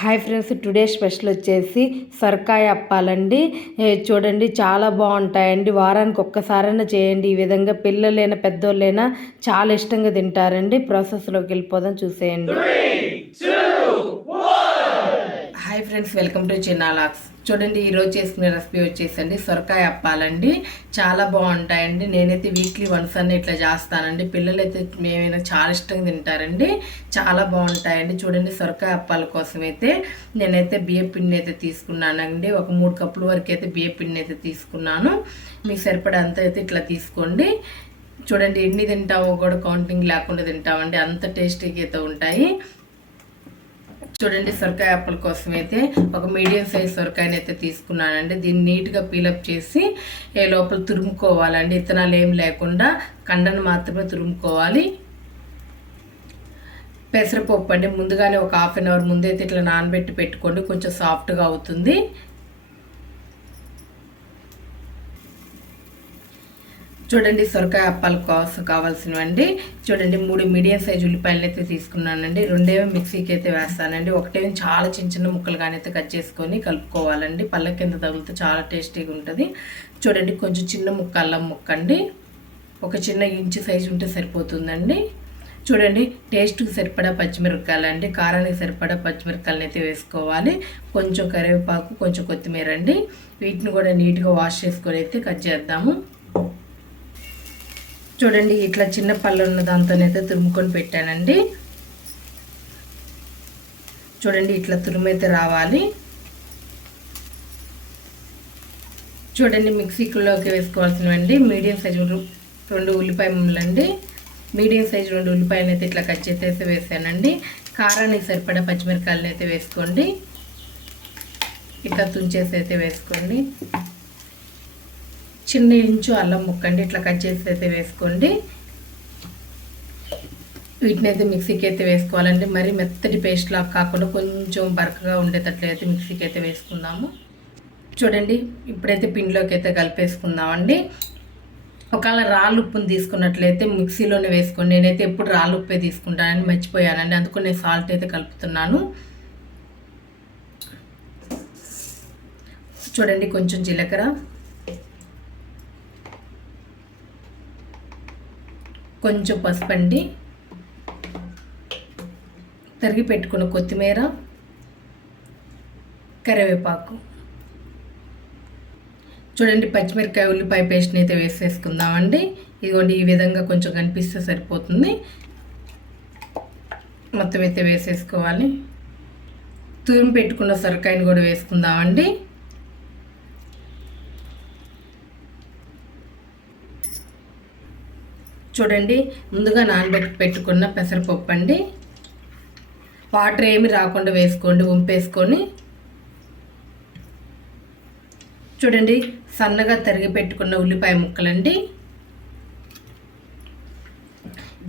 Hi friends today special వచ్చేసి సొరకాయ అప్పాలండి. చూడండి చాలా బాగుంటాయండి. వారానికి ఒక్కసారైనా చేయండి. ఈ విధంగా పిల్లలైనా పెద్దోళ్ళైనా చాలా ఇష్టంగా తింటారండి. ప్రాసెస్లోకి వెళ్ళిపోదాం చూసేయండి. ఫ్రెండ్స్ వెల్కమ్ టు చిన్నాలాక్స్ చూడండి ఈరోజు చేసుకునే రెసిపీ వచ్చేసండి. సొరకాయ అప్పాలండి. చాలా బాగుంటాయండి. నేనైతే వీక్లీ వన్స్ అన్ని ఇట్లా చేస్తానండి. పిల్లలైతే మేమైనా చాలా ఇష్టంగా తింటారండి. చాలా బాగుంటాయండి. చూడండి సొరకాయ అప్పాల కోసం అయితే నేనైతే బియ్య పిండి అయితే తీసుకున్నానండి. ఒక మూడు కప్పుల వరకు అయితే బియ్య పిండి అయితే తీసుకున్నాను. మీకు సరిపడే అంత అయితే ఇట్లా తీసుకోండి. చూడండి ఎన్ని తింటామో కూడా కౌంటింగ్ లేకుండా తింటామండి. అంత టేస్టీగా అయితే ఉంటాయి. చూడండి సొరకాయ అప్పల కోసం అయితే ఒక మీడియం సైజ్ సొరకాయని అయితే తీసుకున్నానండి. దీన్ని నీట్గా పీలప్ చేసి ఏ లోపల తురుముకోవాలండి. ఇత్తనాలు ఏం లేకుండా కండను మాత్రమే తురుముకోవాలి. పెసరపప్పు అండి. ముందుగానే ఒక హాఫ్ అన్ అవర్ ముందైతే ఇట్లా నానబెట్టి పెట్టుకోండి. కొంచెం సాఫ్ట్గా అవుతుంది. చూడండి సొరకాయ అప్పాల కోసం కావాల్సినవండి. చూడండి మూడు మీడియం సైజ్ ఉల్లిపాయలు అయితే తీసుకున్నానండి. రెండేమో మిక్సీకి అయితే వేస్తానండి. ఒకటేమో చాలా చిన్న చిన్న ముక్కలుగానే అయితే కట్ చేసుకొని కలుపుకోవాలండి. పళ్ళ కింద తగిలితే చాలా టేస్టీగా ఉంటుంది. చూడండి కొంచెం చిన్న ముక్క అల్లం ముక్క అండి ఒక చిన్న ఇంచు సైజు ఉంటే సరిపోతుందండి. చూడండి టేస్ట్కి సరిపడా పచ్చిమిరపకాయలు అండి కారానికి సరిపడా పచ్చిమిరపకాయలను అయితే వేసుకోవాలి. కొంచెం కరివేపాకు కొంచెం కొత్తిమీర అండి వీటిని కూడా నీట్గా వాష్ చేసుకొని అయితే కట్ చేద్దాము. చూడండి ఇట్లా చిన్న పళ్ళు ఉన్న దాంతోనైతే తురుముకొని పెట్టానండి. చూడండి ఇట్లా తురుమైతే రావాలి. చూడండి మిక్సీలోకి వేసుకోవాల్సినవండి. మీడియం సైజు రెండు ఉల్లిపాయ ముళ్ళండి మీడియం సైజు రెండు ఉల్లిపాయలు అయితే ఇట్లా కట్ చేసేసి వేసానండి. కారానికి సరిపడా పచ్చిమిరకాయలు అయితే వేసుకోండి. ఇట్లా తుంచేసి అయితే వేసుకోండి. చిన్న ఇంచు అల్లం ముక్కండి ఇట్లా కట్ చేసి అయితే వేసుకోండి. వీటిని అయితే మిక్సీకి అయితే వేసుకోవాలండి. మరి మెత్తటి పేస్ట్ లాగా కాకుండా కొంచెం బరకగా ఉండేటట్లు అయితే మిక్సీకి అయితే వేసుకుందాము. చూడండి ఇప్పుడైతే పిండిలోకి అయితే కలిపేసుకుందామండి. ఒకవేళ రాళ్ళు ఉప్పుని తీసుకున్నట్లయితే మిక్సీలోనే వేసుకోండి. నేనైతే ఎప్పుడు రాళ్ళు ఉప్పే తీసుకుంటానని మర్చిపోయానండి. అందుకు నేను సాల్ట్ అయితే కలుపుతున్నాను. చూడండి కొంచెం జీలకర్ర. కొంచెం పసుపు అండి తరిగి పెట్టుకున్న కొత్తిమీర కరివేపాకు. చూడండి పచ్చిమిరకాయ ఉల్లిపాయ పేస్ట్ని అయితే వేసేసుకుందామండి. ఇదిగోండి ఈ విధంగా కొంచెం కనిపిస్తే సరిపోతుంది. మొత్తం అయితే వేసేసుకోవాలి. తురిమి పెట్టుకున్న సొరకాయని కూడా వేసుకుందామండి. చూడండి ముందుగా నానబెట్టి పెట్టుకున్న పెసరపప్పు అండి. వాటర్ ఏమి రాకుండా వేసుకోండి వంపేసుకొని చూడండి సన్నగా తరిగి పెట్టుకున్న ఉల్లిపాయ ముక్కలండి.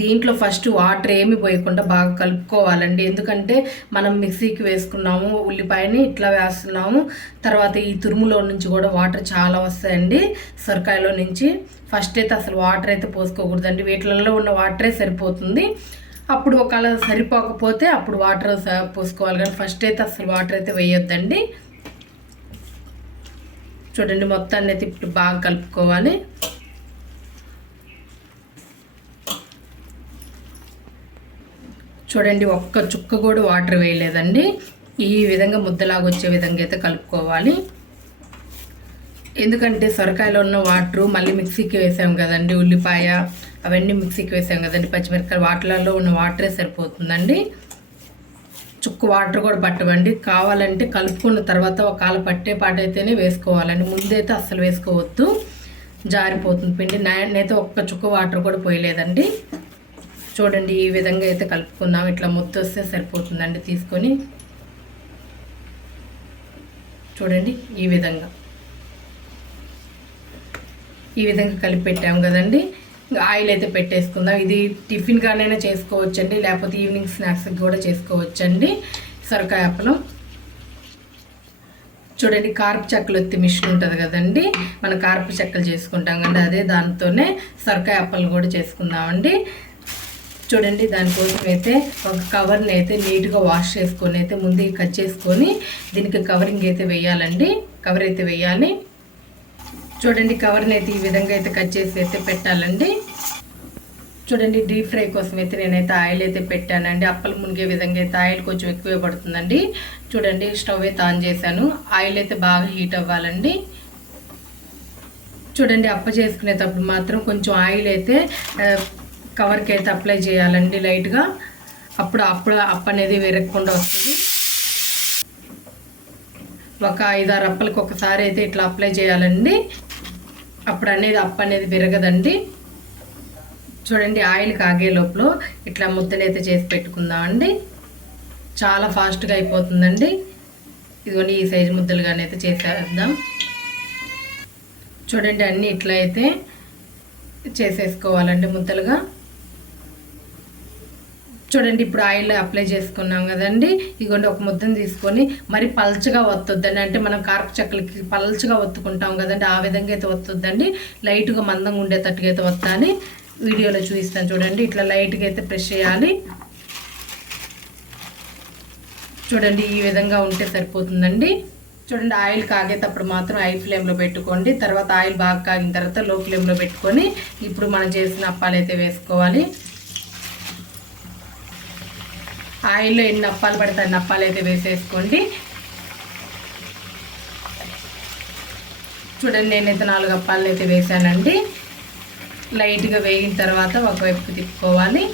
దీంట్లో ఫస్ట్ వాటర్ ఏమి పోయకుండా బాగా కలుపుకోవాలండి. ఎందుకంటే మనం మిక్సీకి వేసుకున్నాము ఉల్లిపాయని ఇట్లా వేస్తున్నాము. తర్వాత ఈ తురుములో నుంచి కూడా వాటర్ చాలా వస్తాయండి సొరకాయలో నుంచి. ఫస్ట్ అయితే అసలు వాటర్ అయితే పోసుకోకూడదండి. వీటిలలో ఉన్న వాటరే సరిపోతుంది. అప్పుడు ఒకవేళ సరిపోకపోతే అప్పుడు వాటర్ పోసుకోవాలి కానీ ఫస్ట్ అయితే అసలు వాటర్ అయితే వేయొద్దండి. చూడండి మొత్తాన్ని అయితే ఇప్పుడు బాగా కలుపుకోవాలి. చూడండి ఒక్క చుక్క కూడా వాటర్ వేయలేదండి. ఈ విధంగా ముద్దలాగా వచ్చే విధంగా అయితే కలుపుకోవాలి. ఎందుకంటే సొరకాయలో ఉన్న వాటర్ మళ్ళీ మిక్సీకి వేసాం కదండి ఉల్లిపాయ అవన్నీ మిక్సీకి వేసాం కదండి పచ్చిమిరపకాయ వాటర్లలో ఉన్న వాటరే సరిపోతుందండి. చుక్కు వాటర్ కూడా పట్టవండి. కావాలంటే కలుపుకున్న తర్వాత ఒకవేళ పట్టే పాట అయితేనే వేసుకోవాలండి. ముందైతే అస్సలు వేసుకోవద్దు. జారిపోతుంది పిండి. నేనైతే ఒక్క చుక్క వాటర్ కూడా పోయలేదండి. చూడండి ఈ విధంగా అయితే కలుపుకుందాం ఇట్లా మొత్తం వస్తే సరిపోతుందండి తీసుకొని. చూడండి ఈ విధంగా. ఈ విధంగా కలిపి పెట్టాము కదండి. ఆయిల్ అయితే పెట్టేసుకుందాం. ఇది టిఫిన్ కానైనా చేసుకోవచ్చండి లేకపోతే ఈవినింగ్ స్నాక్స్కి కూడా చేసుకోవచ్చండి. సొరకాయ అప్పలం. చూడండి కార్పు చెక్కలు ఒత్తి మిషన్ ఉంటుంది కదండి. మన కార్పు చెక్కలు చేసుకుంటాం కండి అదే దాంతోనే సొరకాయ అప్పలు కూడా చేసుకుందామండి. చూడండి దానికోసం అయితే ఒక కవర్ని అయితే నీట్గా వాష్ చేసుకొని అయితే ముందు కట్ చేసుకొని దీనికి కవరింగ్ అయితే వేయాలండి. కవర్ అయితే వేయాలి. చూడండి కవర్ని అయితే ఈ విధంగా అయితే కట్ చేసి అయితే పెట్టాలండి. చూడండి డీప్ ఫ్రై కోసం అయితే నేనైతే ఆయిల్ అయితే పెట్టానండి. అప్పలు మునిగే విధంగా అయితే ఆయిల్ కొంచెం ఎక్కువే పడుతుందండి. చూడండి స్టవ్ అయితే ఆన్ చేశాను. ఆయిల్ అయితే బాగా హీట్ అవ్వాలండి. చూడండి అప్ప చేసుకునేటప్పుడు మాత్రం కొంచెం ఆయిల్ అయితే కవర్కి అయితే అప్లై చేయాలండి లైట్గా. అప్పుడు అప్పుడు అప్ అనేది విరగకుండా వస్తుంది. ఒక ఐదారు అప్పలకి ఒకసారి అయితే ఇట్లా అప్లై చేయాలండి. అప్పుడు అనేది అప్ప అనేది విరగదండి. చూడండి ఆయిల్ కాగే లోపల ఇట్లా ముద్దలైతే చేసి పెట్టుకుందామండి. చాలా ఫాస్ట్గా అయిపోతుందండి. ఇదిగోండి ఈ సైజు ముద్దలుగానే అయితే చేసేద్దాం. చూడండి అన్నీ ఇట్లా అయితే చేసేసుకోవాలండి ముద్దలుగా. చూడండి ఇప్పుడు ఆయిల్ అప్లై చేసుకున్నాం కదండి. ఇదిగోండి ఒక ముద్దను తీసుకొని మరి పల్చగా వత్తొద్దండి అంటే మనం కారపు చెక్కలకి పల్చగా ఒత్తుకుంటాం కదండి ఆ విధంగా అయితే వత్తొద్దండి లైట్గా మందంగా ఉండేటట్టుగా అయితే వస్తాను వీడియోలో చూపిస్తాను చూడండి. ఇట్లా లైట్గా అయితే ప్రెస్ చేయాలి. చూడండి ఈ విధంగా ఉంటే సరిపోతుందండి. చూడండి ఆయిల్ కాగేటప్పుడు మాత్రం హై ఫ్లేమ్లో పెట్టుకోండి. తర్వాత ఆయిల్ బాగా కాగిన తర్వాత లో ఫ్లేమ్లో పెట్టుకొని ఇప్పుడు మనం చేసిన అప్పాలు అయితే వేసుకోవాలి. ఆయిల్లో ఎన్ని అప్పాలు పడతాయి నప్పాలు అయితే వేసేసుకోండి. చూడండి నేనైతే నాలుగు అప్పాలను అయితే వేసానండి లైట్గా వేగిన తర్వాత ఒకవైపు తిప్పుకోవాలి.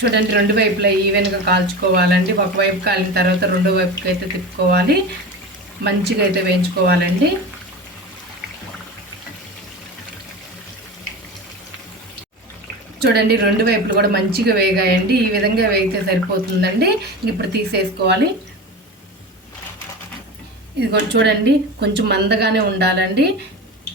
చూడండి రెండు వైపులా ఈవెన్గా కాల్చుకోవాలండి. ఒకవైపు కాలిన తర్వాత రెండో వైపుకి అయితే తిప్పుకోవాలి. మంచిగా అయితే వేయించుకోవాలండి. చూడండి రెండు వైపులు కూడా మంచిగా వేగాయండి. ఈ విధంగా వేగితే సరిపోతుందండి. ఇప్పుడు తీసేసుకోవాలి. ఇది కూడా చూడండి కొంచెం మందగానే ఉండాలండి.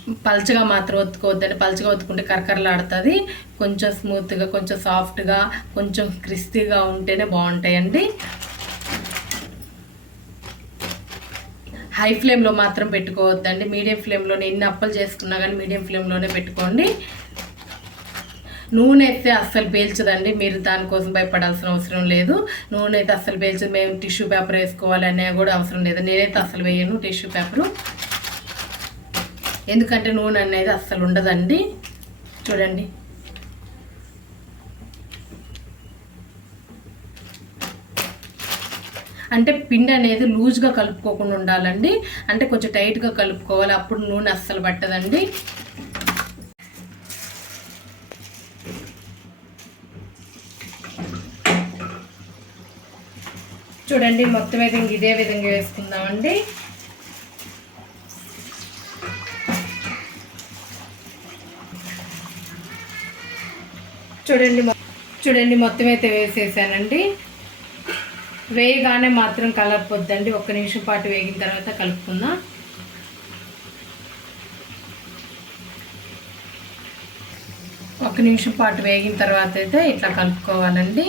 పల్చగా మాత్రం ఒత్తుకోవద్దండి. పల్చగా ఒత్తుకుంటే కరకరలాడుతుంది. కొంచెం స్మూత్గా కొంచెం సాఫ్ట్గా కొంచెం క్రిస్పీగా ఉంటేనే బాగుంటాయండి. హై ఫ్లేమ్లో మాత్రం పెట్టుకోవద్దండి. మీడియం ఫ్లేమ్లోనే ఎన్ని అప్పలు చేసుకున్నా కానీ మీడియం ఫ్లేమ్లోనే పెట్టుకోండి. నూనె అయితే అస్సలు పేల్చదండి. మీరు దానికోసం భయపడాల్సిన అవసరం లేదు. నూనె అయితే అస్సలు పేల్చదు. మేము టిష్యూ పేపర్ వేసుకోవాలనే కూడా అవసరం లేదు. నేనైతే అస్సలు వేయను టిష్యూ పేపరు. ఎందుకంటే నూనె అనేది అస్సలు ఉండదండి. చూడండి. అంటే పిండి అనేది లూజ్గా కలుపుకోకుండా ఉండాలండి. అంటే కొంచెం టైట్గా కలుపుకోవాలి. అప్పుడు నూనె అస్సలు పట్టదండి. చూడండి మొత్తం అయితే ఇంక ఇదే విధంగా వేసుకుందామండి. చూడండి చూడండి మొత్తం అయితే వేసేసానండి. వేయగానే మాత్రం కలపొద్దండి ఒక్క నిమిషం పాటు వేగిన తర్వాత కలుపుకుందాం. ఒక నిమిషం పాటు వేగిన తర్వాత అయితే ఇట్లా కలుపుకోవాలండి.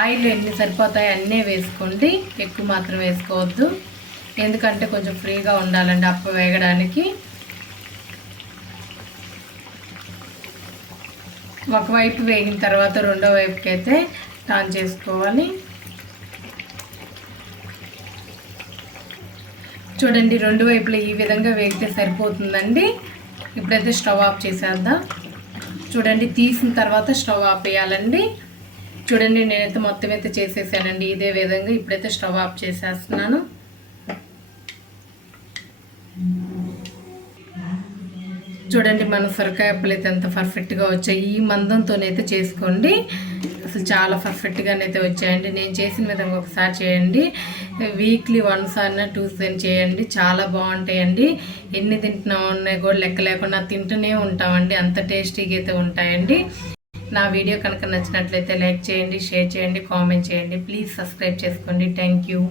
ఆయిల్ ఎన్ని సరిపోతాయి అన్నీ వేసుకోండి. ఎక్కువ మాత్రం వేసుకోవద్దు. ఎందుకంటే కొంచెం ఫ్రీగా ఉండాలండి అప్ప వేగడానికి ఒకవైపు వేగిన తర్వాత రెండో వైపుకి అయితే టర్న్ చేసుకోవాలి. చూడండి రెండు వైపులా ఈ విధంగా వేగితే సరిపోతుందండి. ఇప్పుడైతే స్టవ్ ఆఫ్ చేసేద్దాం. చూడండి తీసిన తర్వాత స్టవ్ ఆఫ్ వేయాలండి చూడండి నేనైతే మొత్తం అయితే చేసేసానండి. ఇదే విధంగా ఇప్పుడైతే స్టవ్ ఆఫ్ చేసేస్తున్నాను. చూడండి మన సొరకాయ అప్పులు అయితే ఎంత పర్ఫెక్ట్గా వచ్చాయి. ఈ మందంతోనైతే చేసుకోండి. అసలు చాలా పర్ఫెక్ట్గానైతే వచ్చాయండి. నేను చేసిన విధంగా ఒకసారి చేయండి. వీక్లీ వన్స్ అన్న టూ సెన్ చేయండి. చాలా బాగుంటాయండి. ఎన్ని తింటున్నాం ఉన్నాయి కూడా లెక్క లేకుండా తింటూనే ఉంటామండి. అంత టేస్టీగా అయితే ఉంటాయండి. నా వీడియో కనుక నచ్చినట్లయితే లైక్ చేయండి షేర్ చేయండి కామెంట్ చేయండి. ప్లీజ్ సబ్స్క్రైబ్ చేసుకోండి. Thank you